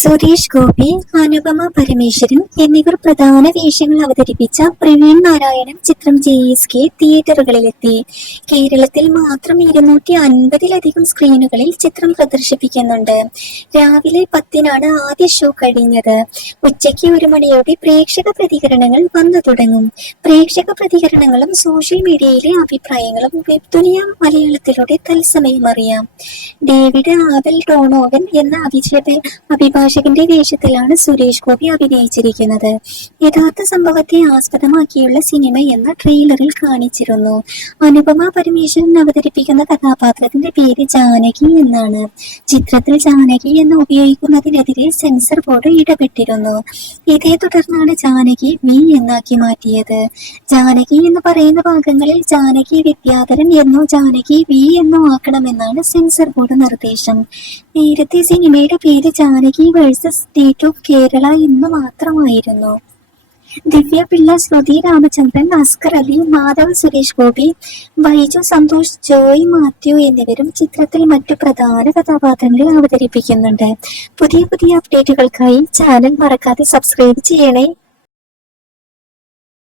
സുരേഷ് ഗോപി അനുപമ പരമേശ്വരൻ എന്നിവർ പ്രധാന വേഷങ്ങൾ അവതരിപ്പിച്ച പ്രവീൺ നാരായണൻ ചിത്രം ജെ എസ് കെ തിയേറ്ററുകളിലെത്തി. കേരളത്തിൽ മാത്രം ഇരുന്നൂറ്റി അൻപതിലധികം സ്ക്രീനുകളിൽ ചിത്രം പ്രദർശിപ്പിക്കുന്നുണ്ട്. രാവിലെ പത്തിനാണ് ആദ്യ ഷോ കഴിഞ്ഞത്. ഉച്ചയ്ക്ക് ഒരു മണിയോടെ പ്രേക്ഷക പ്രതികരണങ്ങൾ വന്നു തുടങ്ങും. പ്രേക്ഷക പ്രതികരണങ്ങളും സോഷ്യൽ മീഡിയയിലെ അഭിപ്രായങ്ങളും വെബ്ദുനിയ മലയാളത്തിലൂടെ തത്സമയം അറിയാം. ഡേവിഡ് ആബൽ ടോണോവൻ എന്ന അഭിജയ അഭിഭാഷകന്റെ വേഷത്തിലാണ് സുരേഷ് ഗോപി അഭിനയിച്ചിരിക്കുന്നത്. യഥാർത്ഥ സംഭവത്തെ ആസ്പദമാക്കിയുള്ള സിനിമ എന്ന ട്രെയിലറിൽ കാണിച്ചിരുന്നു. അനുപമ പരമേശ്വരൻ അവതരിപ്പിക്കുന്ന കഥാപാത്രത്തിന്റെ പേര് ജാനകി എന്നാണ്. ചിത്രത്തിൽ ജാനകി എന്ന് ഉപയോഗിക്കുന്നതിനെതിരെ സെൻസർ ബോർഡ് ഇടപെട്ടിരുന്നു. ഇതേ തുടർന്നാണ് ജാനകി വി എന്നാക്കി മാറ്റിയത്. ജാനകി എന്ന് പറയുന്ന ഭാഗങ്ങളിൽ ജാനകി വിദ്യാധരൻ എന്നോ ജാനകി വി എന്നോ ആക്കണമെന്നാണ് സെൻസർ ബോർഡ് നിർദ്ദേശം. നേരത്തെ സിനിമയുടെ പേര് Janaki versus state of Kerala എന്ന് മാത്രമായിരുന്നു. ദിവ്യ പിള്ള ശ്രുതി രാമചന്ദ്രൻ അസ്കർ അലി മാധവ് സുരേഷ് ഗോപി വൈജു സന്തോഷ് ജോയ് മാത്യു എന്നിവരും ചിത്രത്തിൽ മറ്റു പ്രധാന കഥാപാത്രങ്ങളെ അവതരിപ്പിക്കുന്നുണ്ട്. പുതിയ പുതിയ അപ്ഡേറ്റുകൾക്കായി ചാനൽ മറക്കാതെ സബ്സ്ക്രൈബ് ചെയ്യണേ.